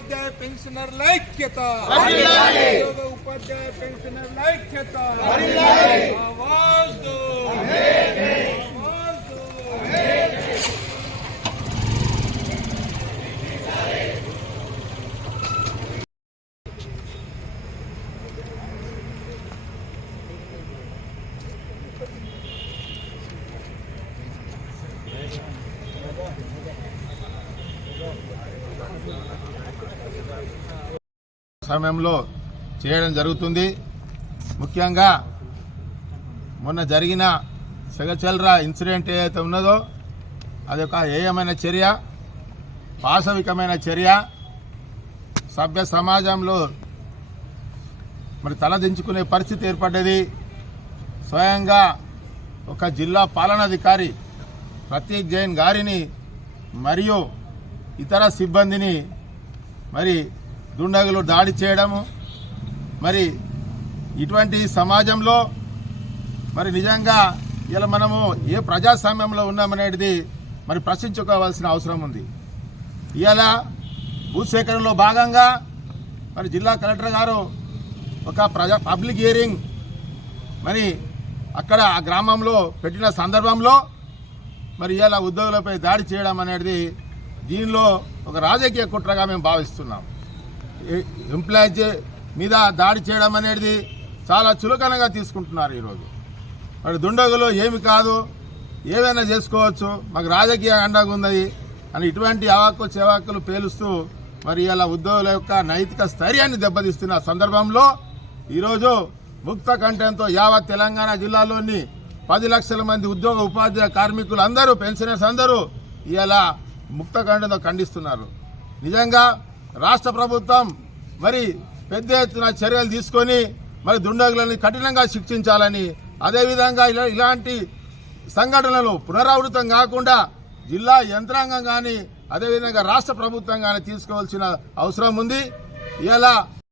ఉపాధ్యాయ పెన్షనర్ల ఐక్యత, ఉపాధ్యాయ పెన్షనర్ల ఐక్యత, ఆవాజ్ దో, ఆవాజ్ దో. సమయంలో చేయడం జరుగుతుంది. ముఖ్యంగా మొన్న జరిగిన సెగచల్రా ఇన్సిడెంట్ ఏదైతే ఉన్నదో అది ఒక ఏయమైన చర్య, పాశవికమైన చర్య. సభ్య సమాజంలో మరి తలదించుకునే పరిస్థితి ఏర్పడ్డది. స్వయంగా ఒక జిల్లా పాలనాధికారి ప్రతీక్ జైన్ గారిని మరియు ఇతర సిబ్బందిని మరి దుండగులు దాడి చేయడము, మరి ఇటువంటి సమాజంలో మరి నిజంగా ఇలా మనము ఏ ప్రజాస్వామ్యంలో ఉన్నామనేది మరి ప్రశ్నించుకోవాల్సిన అవసరం ఉంది. ఇవాళ భూసేకరణలో భాగంగా మరి జిల్లా కలెక్టర్ గారు ఒక పబ్లిక్ హియరింగ్ మరి అక్కడ ఆ గ్రామంలో పెట్టిన సందర్భంలో మరి ఇవాళ ఉద్యోగులపై దాడి చేయడం అనేది దీనిలో ఒక రాజకీయ కుట్రగా మేము భావిస్తున్నాం. ఎంప్లాయీస్ మీద దాడి చేయడం అనేది చాలా చులకనగా తీసుకుంటున్నారు ఈరోజు. మరి దుండగులు ఏమి కాదు, ఏదైనా చేసుకోవచ్చు, మాకు రాజకీయ అండగా ఉన్నది అని ఇటువంటి అవాక్కు చెవాక్కులు పేలుస్తూ మరి ఇలా ఉద్యోగుల యొక్క నైతిక స్థైర్యాన్ని దెబ్బతీస్తున్న సందర్భంలో ఈరోజు ముక్త కంఠంతో యావత్ తెలంగాణ జిల్లాలోని 10 లక్షల మంది ఉద్యోగ ఉపాధ్యాయ కార్మికులు అందరూ, పెన్షనర్స్ అందరూ ఇలా ముక్త కంఠంతో ఖండిస్తున్నారు. నిజంగా రాష్ట్ర ప్రభుత్వం మరి పెద్ద ఎత్తున చర్యలు తీసుకొని మరి దుండగులని కఠినంగా శిక్షించాలని, అదేవిధంగా ఇలాంటి సంఘటనలు పునరావృతం కాకుండా జిల్లా యంత్రాంగం కానీ అదేవిధంగా రాష్ట్ర ప్రభుత్వం కానీ తీసుకోవాల్సిన అవసరం ఉంది. ఇలా